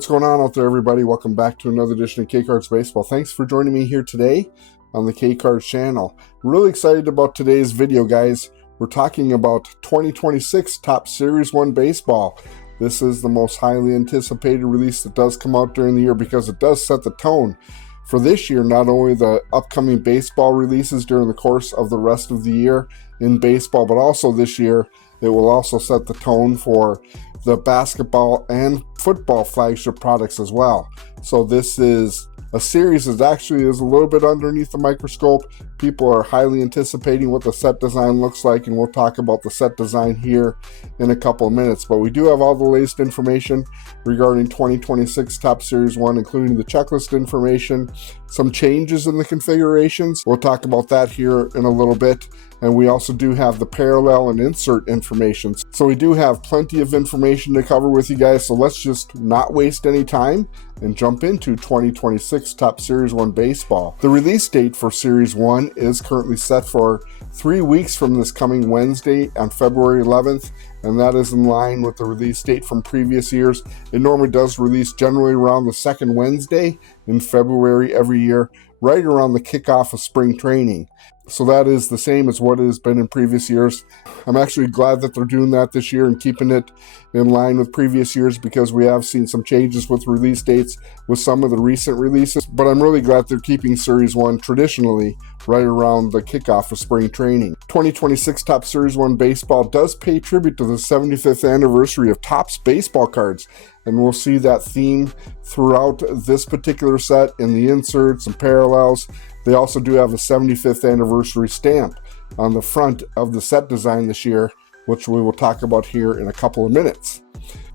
What's going on out there, everybody? Welcome back to another edition of K-Cards Baseball. Thanks for joining me here today on the K-Cards channel. Really excited about today's video, guys. We're talking about 2026 Topps Series 1 Baseball. This is the most highly anticipated release that does come out during the year because it does set the tone for this year, not only the upcoming baseball releases during the course of the rest of the year in baseball, but also this year it will also set the tone for the basketball and football flagship products as well. So this is a series that actually is a little bit underneath the microscope. People are highly anticipating what the set design looks like, and we'll talk about the set design here in a couple of minutes. But we do have all the latest information regarding 2026 Topps Series 1, including the checklist information, some changes in the configurations. We'll talk about that here in a little bit. And we also do have the parallel and insert information. So we do have plenty of information to cover with you guys. So let's just not waste any time and jump into 2026 Topps Series 1 Baseball. The release date for Series 1 is currently set for 3 weeks from this coming Wednesday on February 11th. And that is in line with the release date from previous years. It normally does release generally around the second Wednesday in February every year, right around the kickoff of spring training. So that is the same as what it has been in previous years. I'm actually glad that they're doing that this year and keeping it in line with previous years, because we have seen some changes with release dates with some of the recent releases. But I'm really glad they're keeping Series 1 traditionally right around the kickoff of spring training. 2026 Topps Series 1 Baseball does pay tribute to the 75th anniversary of Topps baseball cards. And we'll see that theme throughout this particular set in the inserts and parallels. They also do have a 75th anniversary stamp on the front of the set design this year, which we will talk about here in a couple of minutes.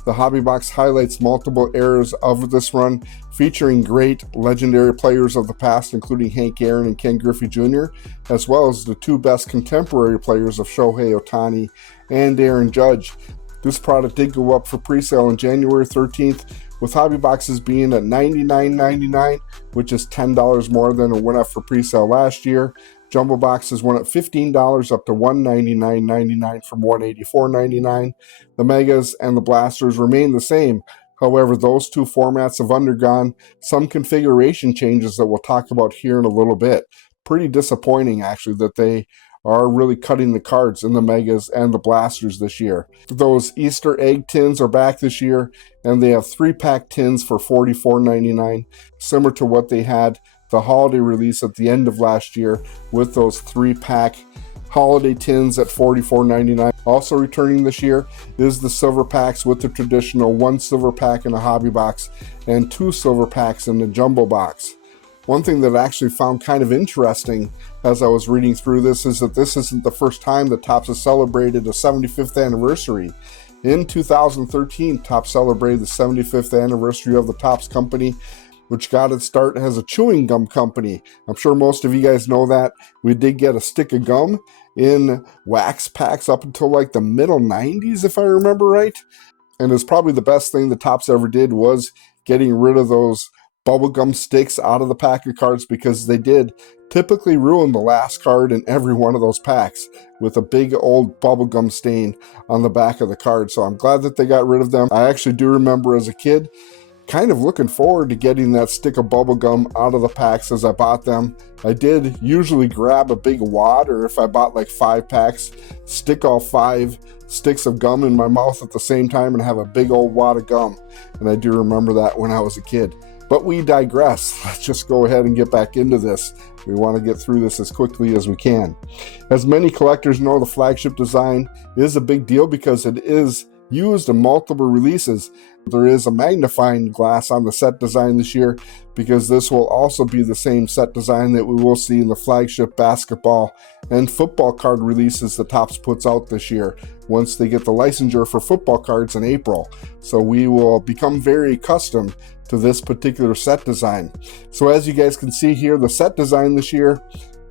The hobby box highlights multiple eras of this run, featuring great legendary players of the past, including Hank Aaron and Ken Griffey Jr., as well as the two best contemporary players of Shohei Ohtani and Aaron Judge. This product did go up for pre-sale on January 13th, with hobby boxes being at $99.99, which is $10 more than it went up for pre-sale last year. Jumbo boxes went up $15 up to $199.99 from $184.99. The Megas and the Blasters remain the same. However, those two formats have undergone some configuration changes that we'll talk about here in a little bit. Pretty disappointing, actually, that they are really cutting the cards in the Megas and the Blasters this year. Those Easter egg tins are back this year, and they have 3-pack tins for $44.99, similar to what they had the holiday release at the end of last year with those 3-pack holiday tins at $44.99. Also returning this year is the silver packs with the traditional 1 silver pack in a hobby box and 2 silver packs in the jumbo box. One thing that I actually found kind of interesting as I was reading through this is that this isn't the first time that Topps has celebrated a 75th anniversary. In 2013, Topps celebrated the 75th anniversary of the Topps company, which got its start as a chewing gum company. I'm sure most of you guys know that. We did get a stick of gum in wax packs up until like the middle 90s, if I remember right. And it's probably the best thing that Topps ever did was getting rid of those bubblegum sticks out of the pack of cards, because they did typically ruin the last card in every one of those packs with a big old bubblegum stain on the back of the card. So I'm glad that they got rid of them. I actually do remember as a kid kind of looking forward to getting that stick of bubblegum out of the packs as I bought them. I did usually grab a big wad, or if I bought like 5 packs, stick all 5 sticks of gum in my mouth at the same time and have a big old wad of gum. And I do remember that when I was a kid. But we digress. Let's just go ahead and get back into this. We want to get through this as quickly as we can. As many collectors know, the flagship design is a big deal because it is used in multiple releases. There is a magnifying glass on the set design this year, because this will also be the same set design that we will see in the flagship basketball and football card releases that Topps puts out this year once they get the licensure for football cards in April. So we will become very accustomed to this particular set design. So as you guys can see here, the set design this year,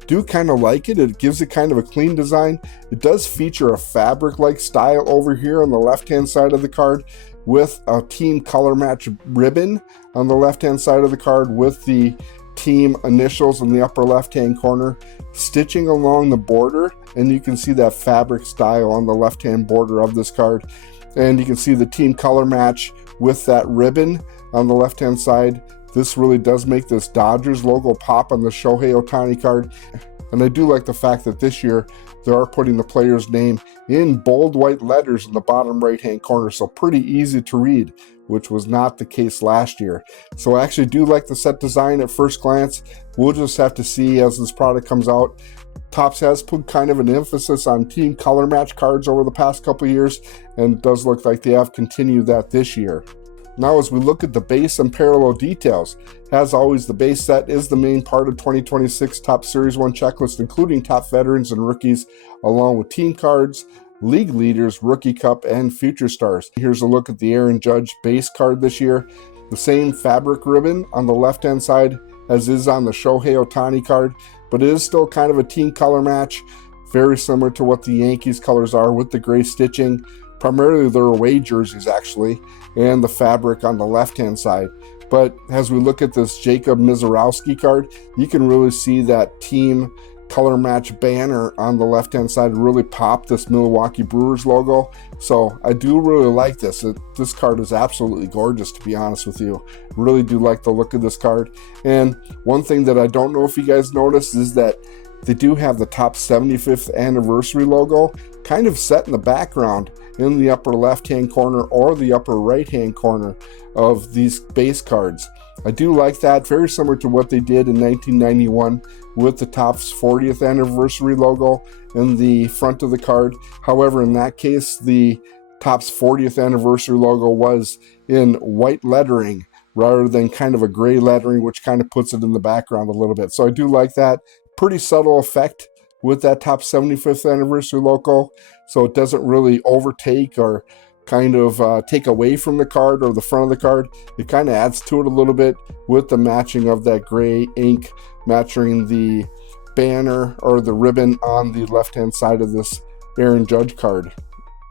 do kind of like it. It gives it kind of a clean design. It does feature a fabric-like style over here on the left-hand side of the card, with a team color match ribbon on the left-hand side of the card with the team initials in the upper left-hand corner, stitching along the border, and you can see that fabric style on the left-hand border of this card. And you can see the team color match with that ribbon on the left-hand side. This really does make this Dodgers logo pop on the Shohei Ohtani card. And I do like the fact that this year they are putting the player's name in bold white letters in the bottom right-hand corner, so pretty easy to read, which was not the case last year. So I actually do like the set design at first glance. We'll just have to see as this product comes out. Topps has put kind of an emphasis on team color match cards over the past couple of years, and it does look like they have continued that this year. Now as we look at the base and parallel details, as always the base set is the main part of 2026 Topps Series 1 checklist, including top veterans and rookies, along with team cards, league leaders, rookie cup, and future stars. Here's a look at the Aaron Judge base card this year. The same fabric ribbon on the left hand side as is on the Shohei Ohtani card, but it is still kind of a team color match, very similar to what the Yankees colors are with the gray stitching. Primarily their away jerseys actually, and the fabric on the left hand side. But as we look at this Jacob Misiorowski card, you can really see that team color match banner on the left hand side really pop this Milwaukee Brewers logo. So I do really like this. This card is absolutely gorgeous, to be honest with you. Really do like the look of this card. And one thing that I don't know if you guys noticed is that they do have the Topps 75th anniversary logo kind of set in the background in the upper left hand corner or the upper right hand corner of these base cards. I do like that, very similar to what they did in 1991 with the Topps 40th anniversary logo in the front of the card. However, in that case, the Topps 40th anniversary logo was in white lettering rather than kind of a gray lettering, which kind of puts it in the background a little bit. So I do like that. Pretty subtle effect with that Topps 75th anniversary logo, so it doesn't really overtake or kind of take away from the card or the front of the card. It kind of adds to it a little bit with the matching of that gray ink matching the banner or the ribbon on the left hand side of this Aaron Judge card.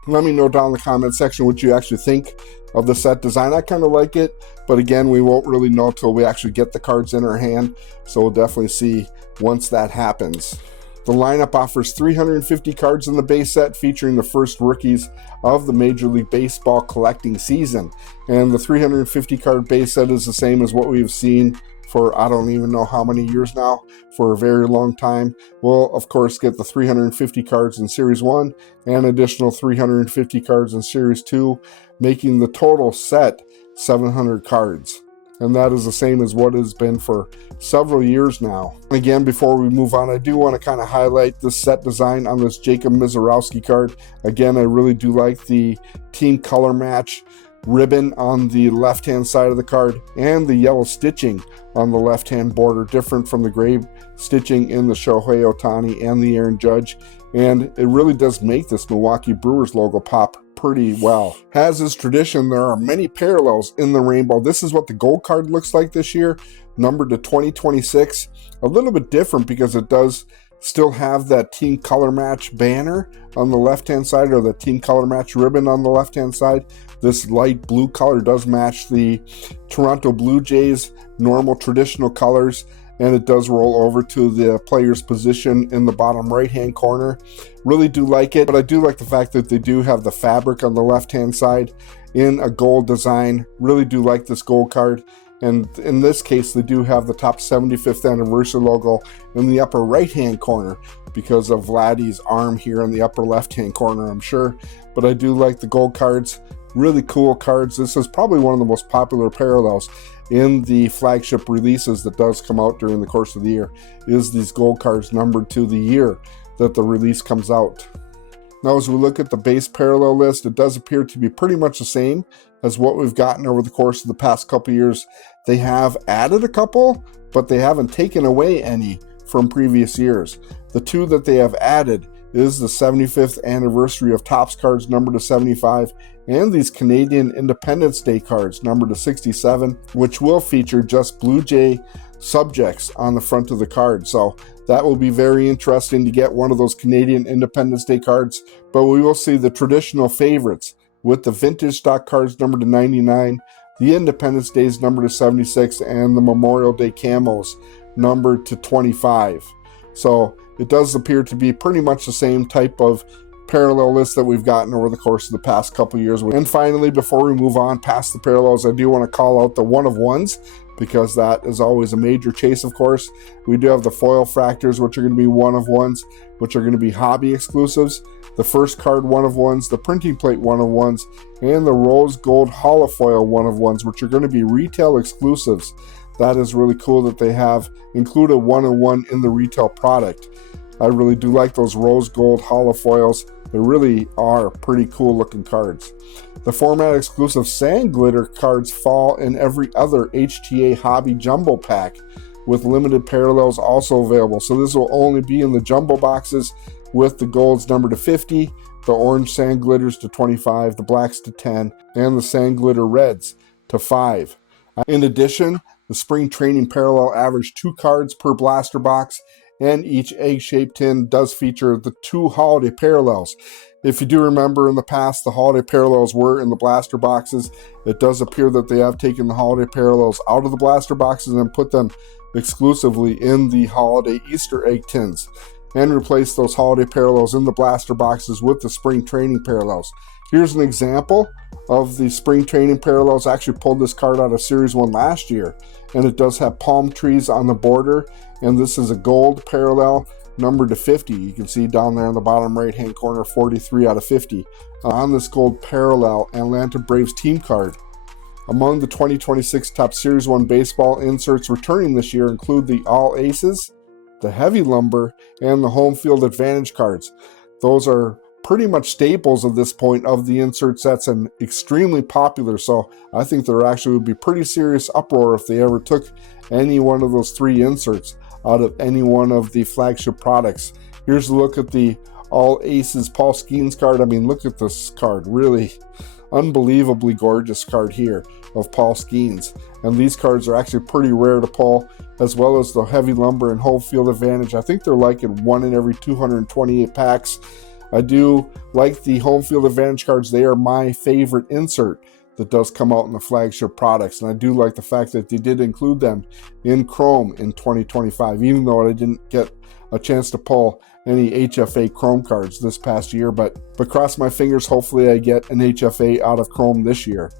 Let me know down in the comment section what you actually think of the set design. I kind of like it, but again, we won't really know until we actually get the cards in our hand, so we'll definitely see once that happens. The lineup offers 350 cards in the base set, featuring the first rookies of the Major League Baseball collecting season. And the 350 card base set is the same as what we've seen for I don't even know how many years now, for a very long time. We'll of course get the 350 cards in Series 1 and additional 350 cards in Series 2, making the total set 700 cards. And that is the same as what has been for several years now. Again, before we move on, I do want to kind of highlight the set design on this Jacob Misiorowski card. Again, I really do like the team color match ribbon on the left hand side of the card and the yellow stitching on the left hand border, different from the gray stitching in the Shohei Ohtani and the Aaron Judge. And it really does make this Milwaukee Brewers logo pop pretty well. As is tradition, there are many parallels in the rainbow. This is what the gold card looks like this year, numbered to 2026. A little bit different because it does still have that team color match banner on the left hand side, or the team color match ribbon on the left hand side. This light blue color does match the Toronto Blue Jays normal traditional colors, and it does roll over to the player's position in the bottom right hand corner. Really do like it, but I do like the fact that they do have the fabric on the left hand side in a gold design. Really do like this gold card, and in this case they do have the Topps 75th anniversary logo in the upper right hand corner because of Vladdy's arm here in the upper left hand corner, I'm sure. But I do like the gold cards. Really cool cards. This is probably one of the most popular parallels in the flagship releases that does come out during the course of the year, is these gold cards numbered to the year that the release comes out. Now as we look at the base parallel list, it does appear to be pretty much the same as what we've gotten over the course of the past couple years. They have added a couple, but they haven't taken away any from previous years. The two that they have added is the 75th anniversary of Topps cards numbered to 75, and these Canadian Independence Day cards numbered to 67, which will feature just Blue Jay subjects on the front of the card. So that will be very interesting to get one of those Canadian Independence Day cards. But we will see the traditional favorites with the vintage stock cards numbered to 99, the Independence Days numbered to 76, and the Memorial Day camos numbered to 25. So it does appear to be pretty much the same type of parallel list that we've gotten over the course of the past couple years. And finally, before we move on past the parallels, I do want to call out the one-of-ones, because that is always a major chase, of course. We do have the foil fractors, which are going to be one-of-ones, which are going to be hobby exclusives, the first card one-of-ones, the printing plate one-of-ones, and the rose gold holofoil one-of-ones, which are going to be retail exclusives. That is really cool that they have included one-of-one in the retail product. I really do like those rose gold holofoils. They really are pretty cool looking cards. The format exclusive sand glitter cards fall in every other HTA hobby jumbo pack, with limited parallels also available. So this will only be in the jumbo boxes, with the golds numbered to 50, the orange sand glitters to 25, the blacks to 10, and the sand glitter reds to 5. In addition, the spring training parallel averaged 2 cards per blaster box, and each egg-shaped tin does feature the 2 holiday parallels. If you do remember, in the past, the holiday parallels were in the blaster boxes. It does appear that they have taken the holiday parallels out of the blaster boxes and put them exclusively in the holiday Easter egg tins, and replaced those holiday parallels in the blaster boxes with the spring training parallels. Here's an example of the spring training parallels. I actually pulled this card out of Series 1 last year, and it does have palm trees on the border, and this is a gold parallel numbered to 50. You can see down there in the bottom right hand corner, 43 out of 50 on this gold parallel Atlanta Braves team card. Among the 2026 top Series 1 baseball inserts returning this year include the All Aces, the Heavy Lumber, and the Home Field Advantage cards. Those are pretty much staples at this point of the insert sets and extremely popular, so I think there actually would be pretty serious uproar if they ever took any one of those 3 inserts out of any one of the flagship products. Here's a look at the All Aces Paul Skeens card. I mean, look at this card. Really unbelievably gorgeous card here of Paul Skeens. And these cards are actually pretty rare to pull, as well as the Heavy Lumber and Home Field Advantage. I think they're like in 1 in every 228 packs. I do like the Home Field Advantage cards. They are my favorite insert that does come out in the flagship products, and I do like the fact that they did include them in Chrome in 2025, even though I didn't get a chance to pull any HFA Chrome cards this past year, but cross my fingers, hopefully I get an HFA out of Chrome this year.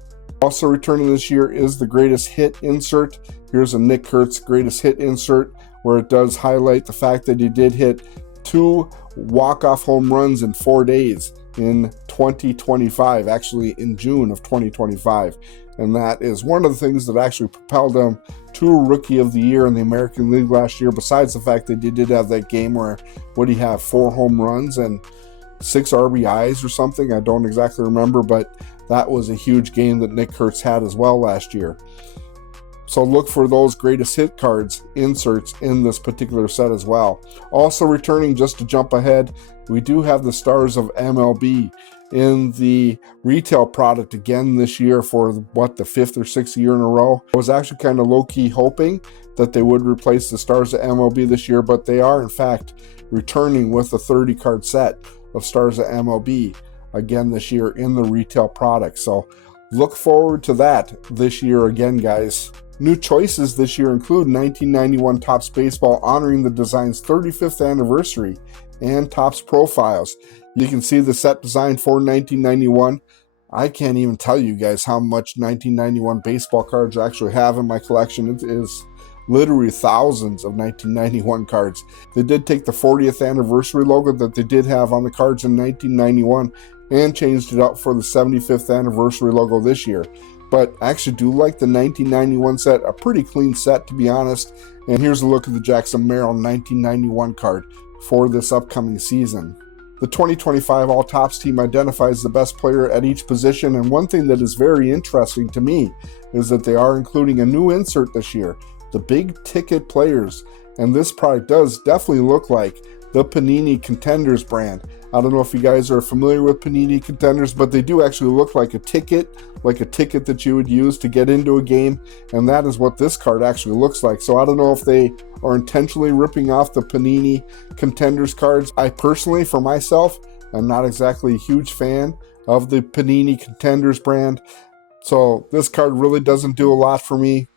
Also returning this year is the Greatest Hit insert. Here's a Nick Kurtz Greatest Hit insert, where it does highlight the fact that he did hit 2 walk-off home runs in 4 days in 2025, actually in June of 2025. And that is one of the things that actually propelled him to Rookie of the Year in the American League last year, besides the fact that he did have that game where, what did he have, 4 home runs and 6 RBIs or something? I don't exactly remember, but that was a huge game that Nick Kurtz had as well last year. So look for those Greatest Hit cards inserts in this particular set as well. Also returning, just to jump ahead, we do have the Stars of MLB in the retail product again this year for the 5th or 6th year in a row. I was actually kind of low-key hoping that they would replace the Stars of MLB this year, but they are in fact returning with a 30 card set of Stars of MLB again this year in the retail product. So look forward to that this year again, guys. New choices this year include 1991 Topps Baseball honoring the design's 35th anniversary and Topps Profiles. You can see the set design for 1991. I can't even tell you guys how much 1991 baseball cards I actually have in my collection. It is literally thousands of 1991 cards. They did take the 40th anniversary logo that they did have on the cards in 1991 and changed it up for the 75th anniversary logo this year. But I actually do like the 1991 set, a pretty clean set to be honest. And here's a look at the Jackson Merrill 1991 card for this upcoming season. The 2025 All Topps team identifies the best player at each position, and one thing that is very interesting to me is that they are including a new insert this year, the big ticket players. And this product does definitely look like the Panini Contenders brand. I don't know if you guys are familiar with Panini Contenders, but they do actually look like a ticket that you would use to get into a game, and that is what this card actually looks like. So I don't know if they are intentionally ripping off the Panini Contenders cards. I personally, for myself, am not exactly a huge fan of the Panini Contenders brand, so this card really doesn't do a lot for me.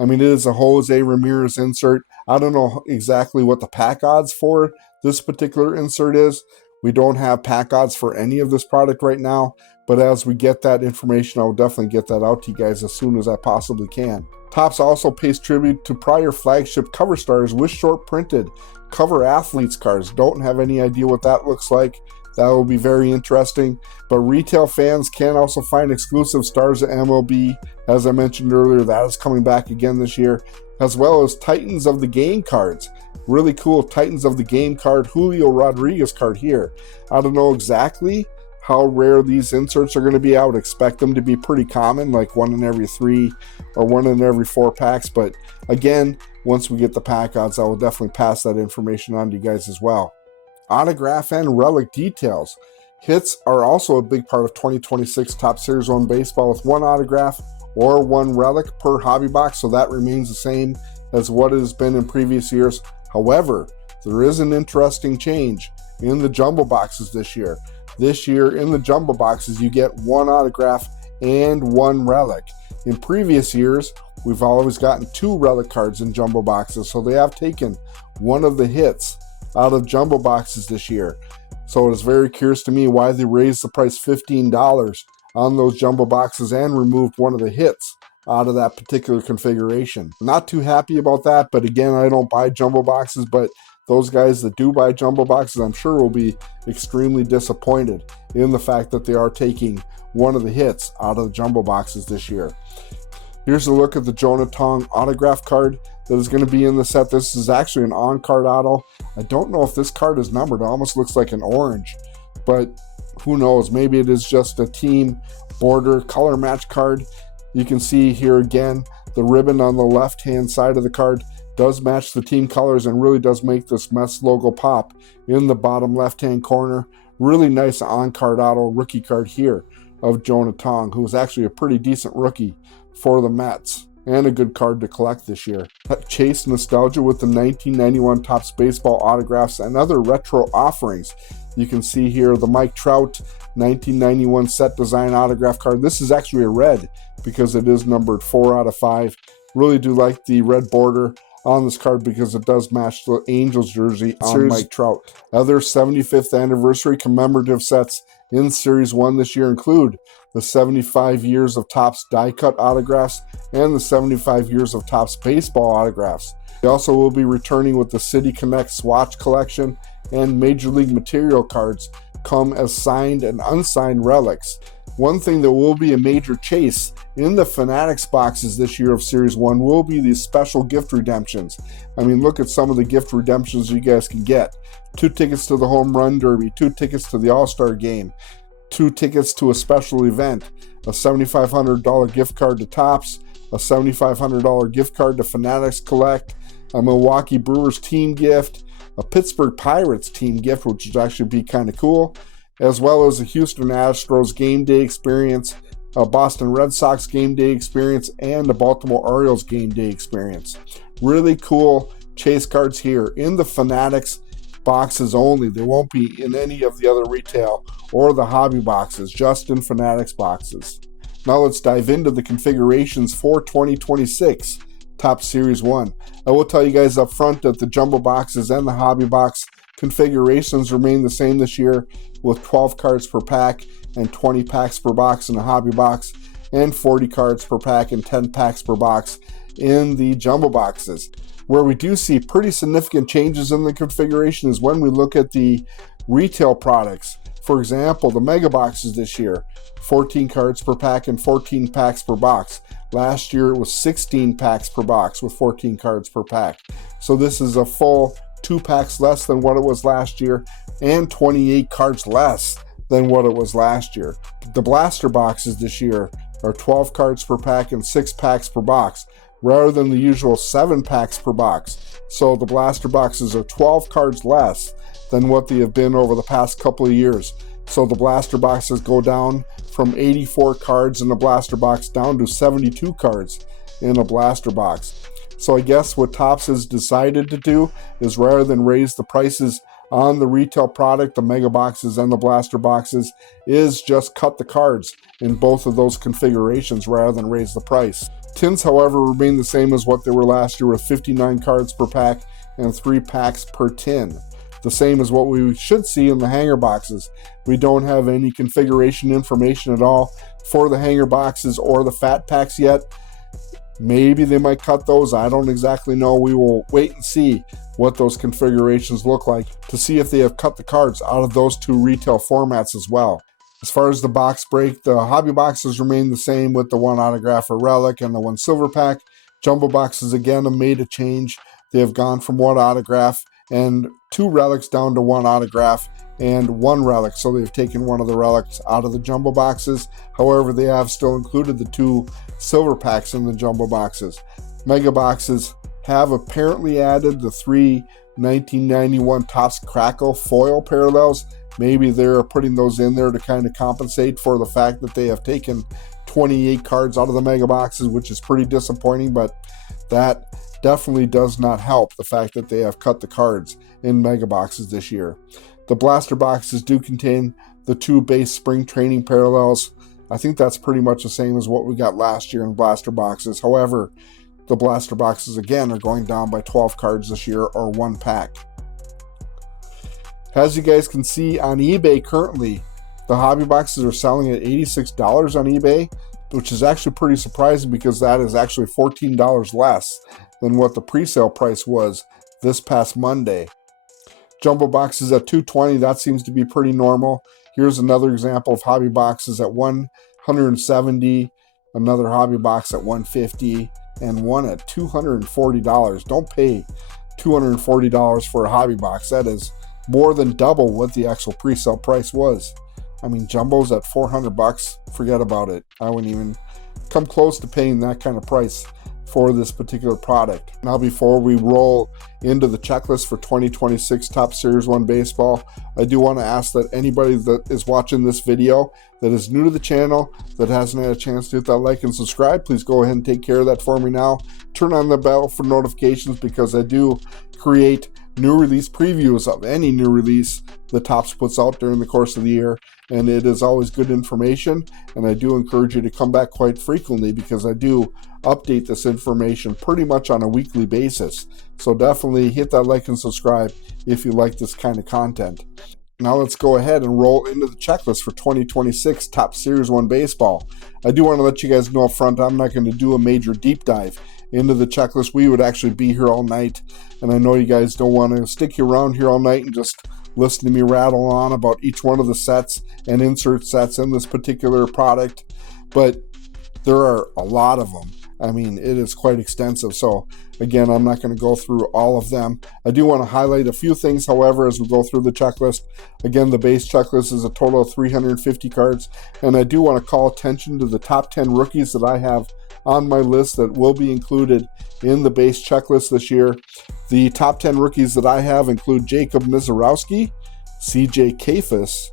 I mean, it is a Jose Ramirez insert. I don't know exactly what the pack odds for this particular insert is. We don't have pack odds for any of this product right now, but as we get that information, I'll definitely get that out to you guys as soon as I possibly can. Topps also pays tribute to prior flagship cover stars with short printed cover athletes cards. Don't have any idea what that looks like. That will be very interesting. But retail fans can also find exclusive stars at MLB. As I mentioned earlier, that is coming back again this year, as well as Titans of the Game cards. Really cool Titans of the Game card, Julio Rodriguez card here. I don't know exactly how rare these inserts are going to be. I would expect them to be pretty common, like 1 in every 3 or 1 in every 4 packs. But again, once we get the pack odds, I will definitely pass that information on to you guys as well. Autograph and relic details. Hits are also a big part of 2026 Topps Series 1 baseball, with 1 autograph or 1 relic per hobby box, so that remains the same as what it has been in previous years. However, there is an interesting change in the jumbo boxes this year. This year in the jumbo boxes, you get 1 autograph and 1 relic. In previous years, we've always gotten 2 relic cards in jumbo boxes, so they have taken one of the hits out of jumbo boxes this year. So it is very curious to me why they raised the price $15 on those jumbo boxes and removed one of the hits out of that particular configuration. Not too happy about that, but again, I don't buy jumbo boxes, but those guys that do buy jumbo boxes, I'm sure will be extremely disappointed in the fact that they are taking one of the hits out of the jumbo boxes this year. Here's a look at the Jonah Tong autograph card that is going to be in the set. This is actually an on-card auto. I don't know if this card is numbered. It almost looks like an orange, but who knows? Maybe it is just a team border color match card. You can see here again, the ribbon on the left-hand side of the card does match the team colors and really does make this Mets logo pop in the bottom left-hand corner. Really nice on-card auto rookie card here of Jonah Tong, who is actually a pretty decent rookie for the Mets and a good card to collect this year. Chase nostalgia with the 1991 Topps baseball autographs and other retro offerings. You can see here the Mike Trout 1991 set design autograph card. This is actually a red because it is numbered 4 out of 5. Really do like the red border on this card because it does match the Angels jersey on Mike Trout. Other 75th anniversary commemorative sets in Series 1 this year include the 75 years of Topps die cut autographs and the 75 years of Topps baseball autographs. They also will be returning with the City Connect swatch collection, and Major League material cards come as signed and unsigned relics. One thing that will be a major chase in the Fanatics boxes this year of Series 1 will be these special gift redemptions. I mean, look at some of the gift redemptions you guys can get. 2 tickets to the Home Run Derby, 2 tickets to the All-Star Game, 2 tickets to a special event, a $7,500 gift card to Topps, a $7,500 gift card to Fanatics Collect, a Milwaukee Brewers team gift, a Pittsburgh Pirates team gift, which would actually be kind of cool, as well as a Houston Astros game day experience, a Boston Red Sox game day experience, and a Baltimore Orioles game day experience. Really cool chase cards here in the Fanatics boxes only. They won't be in any of the other retail or the hobby boxes, just in Fanatics boxes. Now let's dive into the configurations for 2026 Topps Series 1. I will tell you guys up front that the jumbo boxes and the hobby box configurations remain the same this year, with 12 cards per pack and 20 packs per box in the hobby box, and 40 cards per pack and 10 packs per box in the jumbo boxes. Where we do see pretty significant changes in the configuration is when we look at the retail products. For example, the mega boxes this year, 14 cards per pack and 14 packs per box. Last year it was 16 packs per box with 14 cards per pack. So this is a full 2 packs less than what it was last year and 28 cards less than what it was last year. The blaster boxes this year are 12 cards per pack and 6 packs per box, rather than the usual 7 packs per box. So the blaster boxes are 12 cards less than what they have been over the past couple of years. So the blaster boxes go down from 84 cards in the blaster box down to 72 cards in a blaster box. So I guess what Topps has decided to do is, rather than raise the prices on the retail product, the mega boxes and the blaster boxes, is just cut the cards in both of those configurations rather than raise the price. Tins, however, remain the same as what they were last year, with 59 cards per pack and 3 packs per tin. the same as what we should see in the hanger boxes. We don't have any configuration information at all for the hanger boxes or the fat packs yet. Maybe they might cut those. I don't exactly know. We will wait and see what those configurations look like to see if they have cut the cards out of those two retail formats as well. As far as the box break, the hobby boxes remain the same with the 1 autograph or relic and the 1 silver pack. Jumbo boxes again have made a change. They have gone from 1 autograph and 2 relics down to 1 autograph and 1 relic. So they've taken one of the relics out of the jumbo boxes. However, they have still included the 2 silver packs in the jumbo boxes. Mega boxes have apparently added the 3 1991 Topps Crackle foil parallels. Maybe they're putting those in there to kind of compensate for the fact that they have taken 28 cards out of the mega boxes, which is pretty disappointing, but that definitely does not help the fact that they have cut the cards in mega boxes this year. The blaster boxes do contain the 2 base spring training parallels. I think that's pretty much the same as what we got last year in blaster boxes. However, the blaster boxes again are going down by 12 cards this year, or 1 pack. As you guys can see on eBay currently, the hobby boxes are selling at $86 on eBay, which is actually pretty surprising because that is actually $14 less than what the pre-sale price was this past Monday. Jumbo boxes at $220, that seems to be pretty normal. Here's another example of hobby boxes at $170, another hobby box at $150, and one at $240. Don't pay $240 for a hobby box. That is more than double what the actual pre-sale price was. I mean, jumbo's at $400. Forget about it. I wouldn't even come close to paying that kind of price for this particular product. Now, before we roll into the checklist for 2026 Topps Series 1 Baseball, I do want to ask that anybody that is watching this video that is new to the channel, that hasn't had a chance to hit that like and subscribe, please go ahead and take care of that for me now. Turn on the bell for notifications because I do create new release previews of any new release that Topps puts out during the course of the year, and it is always good information, and I do encourage you to come back quite frequently because I do update this information pretty much on a weekly basis. So definitely hit that like and subscribe if you like this kind of content. Now let's go ahead and roll into the checklist for 2026 Topps Series 1 Baseball. I do want to let you guys know up front, I'm not going to do a major deep dive into the checklist. We would actually be here all night, and I know you guys don't want to stick you around here all night and just listen to me rattle on about each one of the sets and insert sets in this particular product, but there are a lot of them. I mean, it is quite extensive. So again, I'm not going to go through all of them. I do want to highlight a few things, however, as we go through the checklist. Again, the base checklist is a total of 350 cards, and I do want to call attention to the top 10 rookies that I have on my list that will be included in the base checklist this year. The top 10 rookies that I have include Jacob Misiorowski, CJ Kayfus,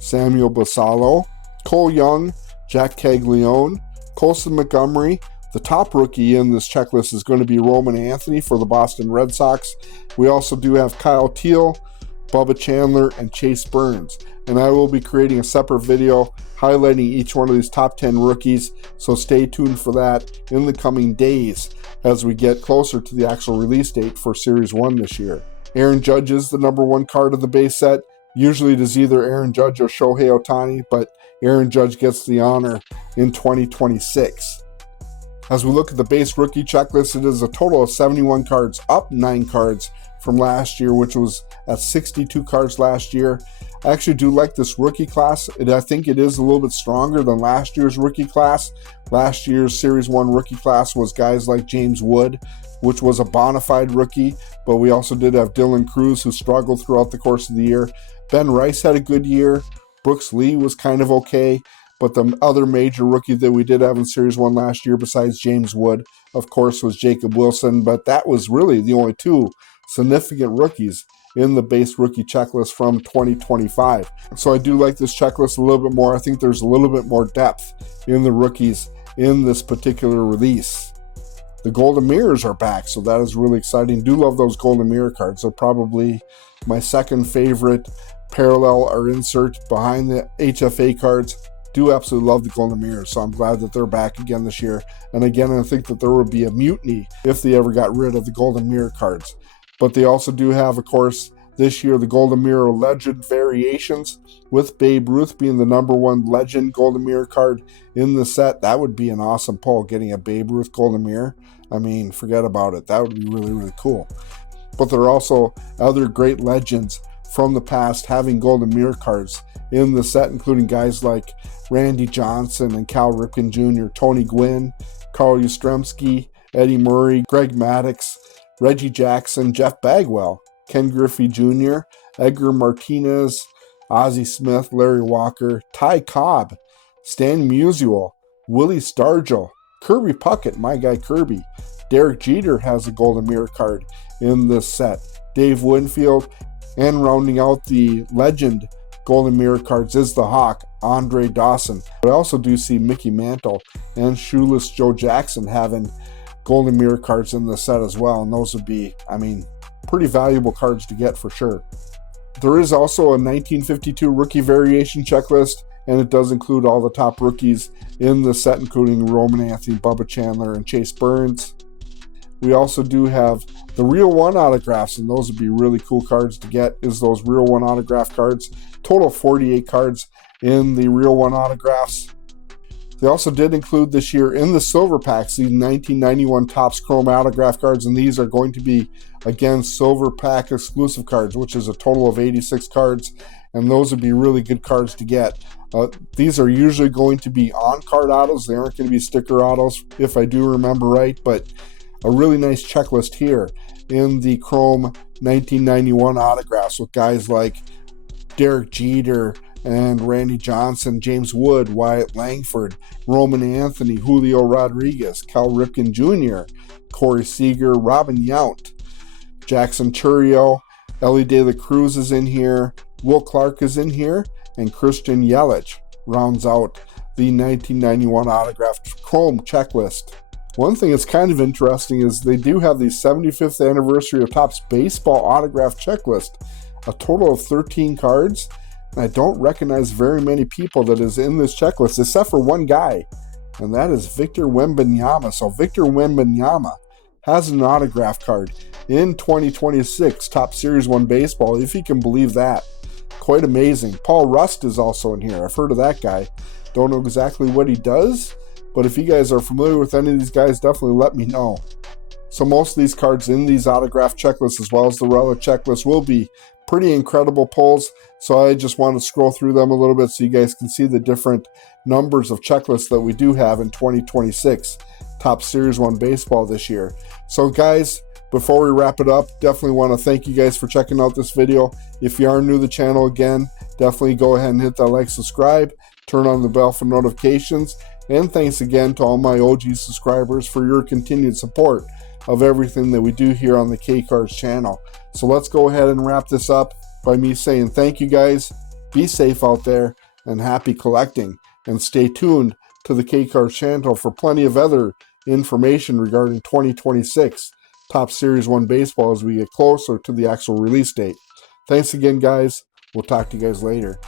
Samuel Basallo, Cole Young, Jack Caglione, Colson Montgomery. The top rookie in this checklist is going to be Roman Anthony for the Boston Red Sox. We also do have Kyle Teal, Bubba Chandler, and Chase Burns. And I will be creating a separate video highlighting each one of these top 10 rookies, so stay tuned for that in the coming days as we get closer to the actual release date for Series 1 this year. Aaron Judge is the number 1 card of the base set. Usually it is either Aaron Judge or Shohei Ohtani, but Aaron Judge gets the honor in 2026. As we look at the base rookie checklist, it is a total of 71 cards, up 9 cards from last year, which was at 62 cards last year. I actually do like this rookie class. I think it is a little bit stronger than last year's rookie class. Last year's Series 1 rookie class was guys like James Wood, which was a bona fide rookie, but we also did have Dylan Cruz, who struggled throughout the course of the year. Ben Rice had a good year. Brooks Lee was kind of okay. But the other major rookie that we did have in Series 1 last year, besides James Wood, of course, was Jacob Wilson. But that was really the only 2 significant rookies in the base rookie checklist from 2025. So I do like this checklist a little bit more. I think there's a little bit more depth in the rookies in this particular release. The Golden Mirrors are back, so that is really exciting. Do love those Golden Mirror cards. They're probably my second favorite parallel or insert behind the HFA cards. Do absolutely love the Golden Mirrors, so I'm glad that they're back again this year. And again, I think that there would be a mutiny if they ever got rid of the Golden Mirror cards. But they also do have, of course, this year the Golden Mirror Legend Variations, with Babe Ruth being the #1 Legend Golden Mirror card in the set. That would be an awesome pull, getting a Babe Ruth Golden Mirror. I mean, forget about it. That would be really, really cool. But there are also other great legends from the past having Golden Mirror cards in the set, including guys like Randy Johnson and Cal Ripken Jr., Tony Gwynn, Carl Yastrzemski, Eddie Murray, Greg Maddux, Reggie Jackson, Jeff Bagwell, Ken Griffey Jr., Edgar Martinez, Ozzie Smith, Larry Walker, Ty Cobb, Stan Musial, Willie Stargell, Kirby Puckett, my guy Kirby. Derek Jeter has a Golden Mirror card in this set. Dave Winfield, and rounding out the Legend Golden Mirror cards is the Hawk, Andre Dawson. I also do see Mickey Mantle and Shoeless Joe Jackson having Golden Mirror cards in the set as well, and those would be, I mean, pretty valuable cards to get for sure. There is also a 1952 rookie variation checklist, and it does include all the top rookies in the set, including Roman Anthony, Bubba Chandler, and Chase Burns. We also do have the Real One autographs, and those would be really cool cards to get, is those Real One autograph cards. Total 48 cards in the Real One autographs. They also did include this year in the silver packs the 1991 Topps Chrome autograph cards, and these are going to be, again, silver pack exclusive cards, which is a total of 86 cards, and those would be really good cards to get. These are usually going to be on-card autos. They aren't going to be sticker autos, if I do remember right, but a really nice checklist here in the Chrome 1991 autographs with guys like Derek Jeter and Randy Johnson, James Wood, Wyatt Langford, Roman Anthony, Julio Rodriguez, Cal Ripken Jr., Corey Seager, Robin Yount, Jackson Churio, Ellie De La Cruz is in here, Will Clark is in here, and Christian Yelich rounds out the 1991 autographed Chrome checklist. One thing that's kind of interesting is they do have the 75th anniversary of Topps baseball autograph checklist, a total of 13 cards. And I don't recognize very many people that is in this checklist, except for one guy, and that is Victor Wembanyama. So Victor Wembanyama has an autograph card in 2026 Topps Series 1 baseball, if you can believe that. Quite amazing. Paul Rust is also in here. I've heard of that guy. Don't know exactly what he does, but if you guys are familiar with any of these guys, definitely let me know. So most of these cards in these autograph checklists, as well as the relic checklist, will be pretty incredible pulls. So I just want to scroll through them a little bit so you guys can see the different numbers of checklists that we do have in 2026 Topps Series 1 baseball this year. So guys, before we wrap it up, definitely want to thank you guys for checking out this video. If you are new to the channel, again, definitely go ahead and hit that like, subscribe, turn on the bell for notifications, and thanks again to all my OG subscribers for your continued support of everything that we do here on the K-Cards channel. So let's go ahead and wrap this up by me saying thank you guys, be safe out there, and happy collecting. And stay tuned to the K-Cards channel for plenty of other information regarding 2026 Topps Series 1 baseball as we get closer to the actual release date. Thanks again, guys. We'll talk to you guys later.